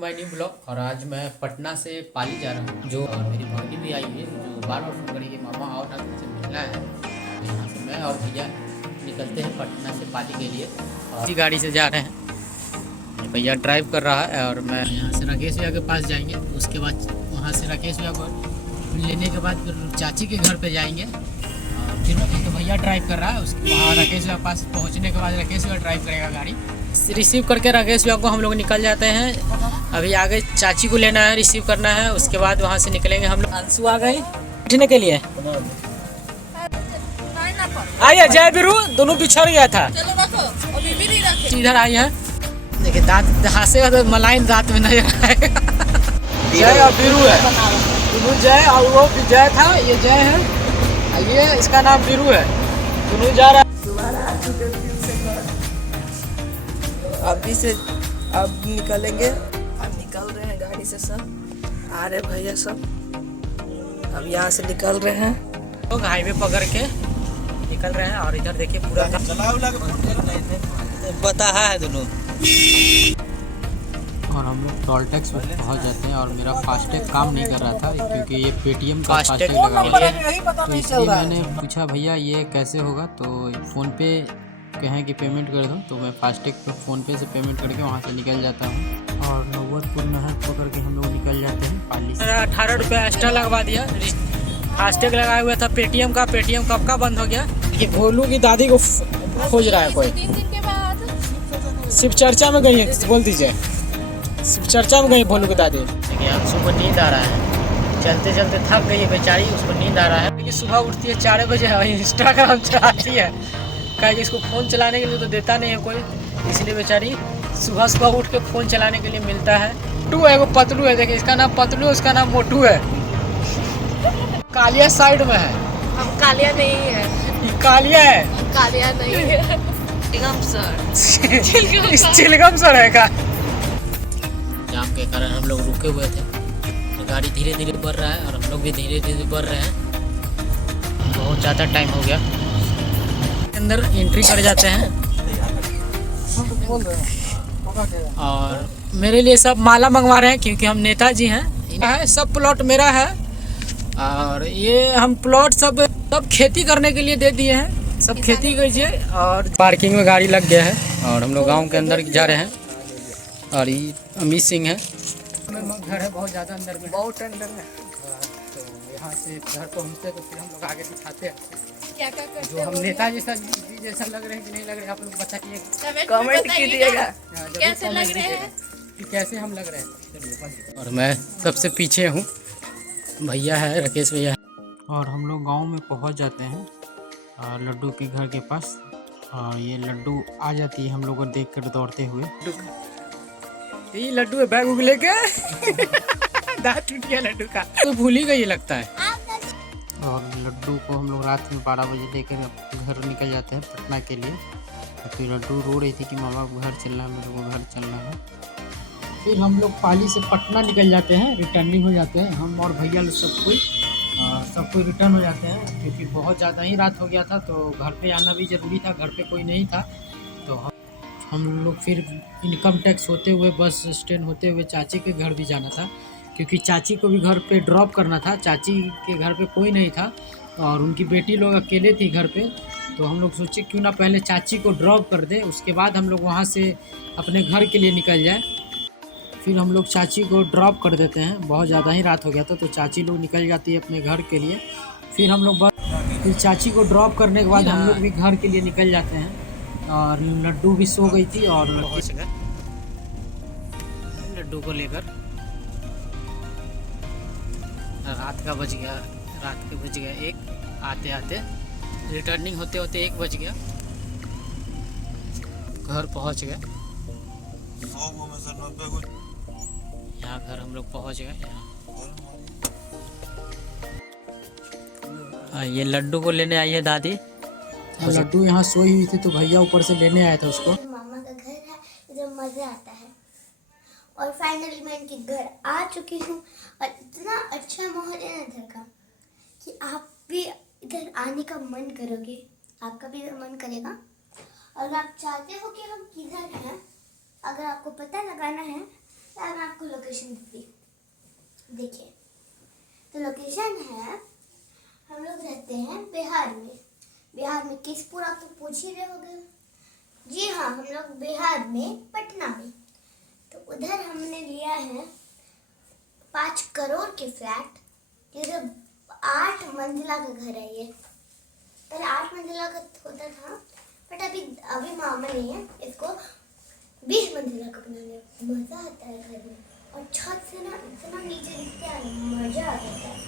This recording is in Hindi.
My new blog. और आज मैं पटना से पाली जा रहा हूँ, जो और मेरी भाभी भी आई है, जो बार बार फोन करेगी मामा आओ ना, तुमसे मिलना है। यहाँ से मैं और भैया निकलते हैं पटना से पाली के लिए, और इसी गाड़ी से जा रहे हैं। भैया ड्राइव कर रहा है और मैं यहाँ से राकेश भैया के पास जाएंगे। उसके बाद वहाँ से राकेश भैया को लेने के बाद फिर चाची के घर पर जाएंगे। और फिर तो भैया ड्राइव कर रहा है, उसके वहाँ राकेश भैया के पास पहुँचने के बाद राकेश भैया ड्राइव करेगा गाड़ी। रिसीव करके राकेश भैया को हम लोग निकल जाते हैं। अभी आगे चाची को लेना है, रिसीव करना है, उसके बाद वहाँ से निकलेंगे हम लोग। अंशु आ गई बैठने के लिए। आइए जय बिरू, दोनों बिछड़ गया था, इधर आई है। देखिए दांत हंसेगा तो मलाइन दांत में नजर आएगा। जय और बिरू है, दोनों जय, और वो भी जय था, ये जय है, ये इसका नाम बिरू है। दोनों जा रहा है अभी से, अब निकलेंगे। अब निकल रहे हैं गाड़ी से, सब आ रहे भैया सब। अब यहाँ से निकल रहे हैं, लोग हाईवे पकड़ के निकल रहे हैं। और इधर देखिए पूरा बता है दोनों। और हम लोग टोल टैक्स में पहुँच जाते हैं। और मेरा फास्टैग काम नहीं कर रहा था, क्योंकि ये पेटीएम का फास्टैग लगा हुआ है, तो इसलिए मैंने पूछा भैया ये कैसे होगा, तो फ़ोन पे कहें कि पेमेंट कर दो, तो मैं फास्टैग पे फ़ोन पे से पेमेंट करके वहाँ से निकल जाता हूँ। और नौबतपुर नहर पकड़ के हम लोग निकल जाते हैं पाली से। 18 रुपये एक्स्ट्रा लगवा दिया, फास्टैग लगाया हुआ था पेटीएम का। पेटीएम कब का बंद हो गया। ये भोलू की दादी को खोज रहा है कोई, शिव चर्चा में गई है, बोल दीजिए शिव चर्चा में गई भोलू की दादी। देखिए अंशु को नींद आ रहा है, चलते चलते थक गई है बेचारी, उसको नींद आ रहा है। लेकिन सुबह उठती है 4 बजे, इंस्टाग्राम चलाती है, कहीं इसको फ़ोन चलाने के लिए तो देता नहीं है कोई, इसलिए बेचारी सुबह सुबह उठ के फ़ोन चलाने के लिए मिलता है। मोटू है, वो पतलू है, देखिए इसका नाम पतलू है, उसका नाम मोटू है। कालिया साइड में है, हम कालिया नहीं है, ये कालिया है, कालिया नहीं है, चिलगम सर। चिलगम सर है का। जाम के कारण हम लोग रुके हुए थे, तो गाड़ी धीरे धीरे बढ़ रहा है और हम लोग भी धीरे धीरे बढ़ रहे हैं। बहुत ज़्यादा टाइम हो गया, अंदर एंट्री कर जाते हैं। और मेरे लिए सब माला मंगवा रहे हैं, क्योंकि हम नेताजी हैं। सब प्लॉट मेरा है, और ये हम प्लॉट सब खेती करने के लिए दे दिए हैं, सब खेती कीजिए। और पार्किंग में गाड़ी लग गया है, और हम लोग गांव के अंदर जा रहे हैं। और ये अमित सिंह है, घर है बहुत ज़्यादा अंदर में, बहुत अंदर है। तो यहाँ से घर पहुँचते तो फिर हम लोग आगे दिखाते हैं क्या करते जो हम नेता जैसा लग रहे हैं कि नहीं लग रहे हैं, आप लोग बताइए, कमेंट कीजिएगा कैसे लग रहे हैं, कि कैसे हम लग रहे हैं। और मैं सबसे पीछे हूँ, भैया है, राकेश भैया। और हम लोग गांव में पहुँच जाते हैं लड्डू के घर के पास। और ये लड्डू आ जाती है हम लोग को देख कर दौड़ते हुए। ये लड्डू है, बैग उग लेके दांत टूट गया लड्डू का, तो भूल ही गई लगता है। और लड्डू को हम लोग रात में 12 बजे लेकर घर निकल जाते हैं पटना के लिए। तो लड्डू रो रही थी कि मामा को घर चलना है, मेरे को घर चलना है। फिर हम लोग पाली से पटना निकल जाते हैं, रिटर्निंग हो जाते हैं हम और भैया लोग, सब कोई रिटर्न हो जाते हैं, क्योंकि बहुत ज़्यादा ही रात हो गया था, तो घर पे आना भी ज़रूरी था, घर पे कोई नहीं था। तो हम लोग फिर इनकम टैक्स होते हुए, बस स्टैंड होते हुए चाची के घर भी जाना था, क्योंकि चाची को भी घर पे ड्रॉप करना था। चाची के घर पे कोई नहीं था और उनकी बेटी लोग अकेले थी घर पे। तो हम लोग सोचे क्यों ना पहले चाची को ड्रॉप कर दे, उसके बाद हम लोग वहाँ से अपने घर के लिए निकल जाए। फिर हम लोग चाची को ड्रॉप कर देते हैं, बहुत ज़्यादा ही रात हो गया था, तो चाची लोग निकल जाती है अपने घर के लिए। फिर हम लोग फिर चाची को ड्रॉप करने के बाद हम लोग भी घर के लिए निकल जाते हैं। और लड्डू भी सो गई थी, और लड्डू को लेकर रात के बज गया 1, आते आते रिटर्निंग होते होते 1 बज गया, घर पहुंच गए। यहाँ घर हम लोग पहुंच गए। ये लड्डू को लेने आई है दादी। लड्डू यहाँ सोई हुई थी, तो भैया ऊपर से लेने आया था उसको। मामा का घर है, इधर मजा आता है। और फाइनली मैं इनके घर आ चुकी हूँ, और इतना अच्छा माहौल है ना इधर का कि आप भी इधर आने का मन करोगे, आपका भी मन करेगा। और आप चाहते हो कि हम किधर हैं, अगर आपको पता लगाना है तो मैं आपको लोकेशन भी देखिए। तो लोकेशन है, हम लोग रहते हैं बिहार में। बिहार में किस पूरा तो पूछ ही रहे होगे। जी हाँ, हम लोग बिहार में पटना में। तो उधर हमने लिया है 5 करोड़ के फ्लैट, जिधर 8 मंजिला का घर है। ये पहले 8 मंजिला का होता था, बट अभी मामा नहीं है, इसको 20 मंजिला का बनाने। मजा आता है घर में, और छत से ना इतना नीचे दिखता है, मजा आ जाता है।